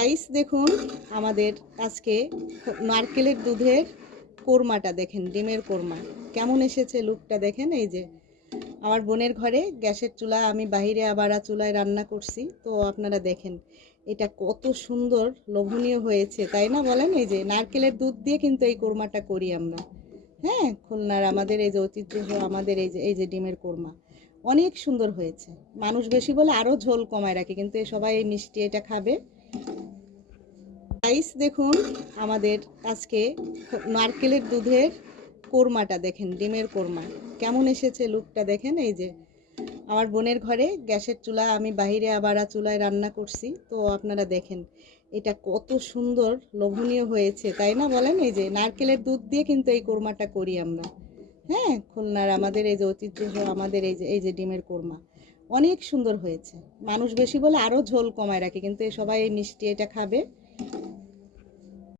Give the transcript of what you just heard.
Guys দেখুন আমাদের আজকে নারকেলের দুধের কোরমাটা দেখেন, ডিমের কোরমা কেমন এসেছে। লুকটা দেখেন। এই যে আমার বোনের ঘরে গ্যাসের চুলা, আমি বাইরে আবার চুলায় রান্না করছি, তো আপনারা দেখেন এটা কত সুন্দর লোভনীয় হয়েছে, তাই না বলেন? এই যে নারকেলের দুধ দিয়ে কিন্তু এই কোরমাটা করি আমরা। হ্যাঁ, খুলনার আমাদের এই যে ঐতিহ্য, আমাদের এই যে ডিমের কোরমা অনেক সুন্দর হয়েছে। মানুষ বেশি বলে আরো ঝোল কমায় রাখি, কিন্তু সবাই এই মিষ্টি এটা খাবে। গাইস দেখুন আমাদের আজকে নারকেলের দুধের কোরমাটা দেখেন, ডিমের কোরমা কেমন এসেছে। লুকটা দেখেন। এই যে আমার বোনের ঘরে গ্যাসের চুলা, আমি বাইরে আবার চুলায় রান্না করছি, তো আপনারা দেখেন এটা কত সুন্দর লোভনীয় হয়েছে, তাই না বলেন? এই যে নারকেলের দুধ দিয়ে কিন্তু এই কোরমাটা করি আমরা। হ্যাঁ, খুলনার আমাদের এই যে ঐতিহ্য, আমাদের এই যে ডিমের কোরমা অনেক সুন্দর হয়েছে। মানুষ বেশি বলে আরো ঝোল কমায় রাখি, কিন্তু সবাই এই মিষ্টি এটা খাবে।